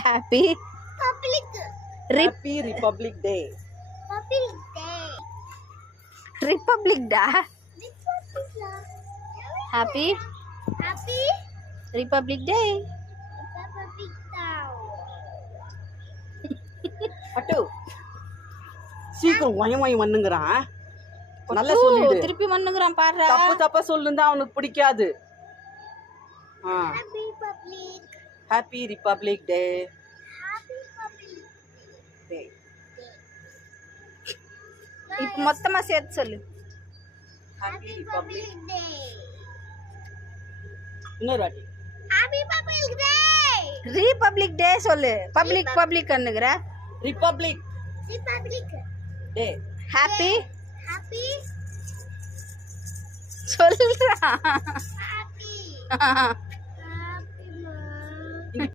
Happy Public. Happy Republic Day. Public Day. Republic Day. Republic Day. Happy Happy Republic Day. Republic Day. பட்டு சீக்கிரம் ஒயமொய் பண்ணுங்கிறான். நல்லா சொல்லிடு. திருப்பி மண்ணுங்கறான் பாருடா. தப்பு தப்பா சொல்லுந்தா அவனுக்கு பிடிக்காது. Happy Republic. Happy Republic Day. Happy Republic Day. இப்போ மொத்தமா சேர்த்து சொல்லு. Happy Republic. Day. இன்னொரு வாட்டி. Happy Republic Day. Republic Day சொல்லு. பப்ளிக் கண்ணுங்கற. Republic Republic Day. Happy Happy சொல்றா. Happy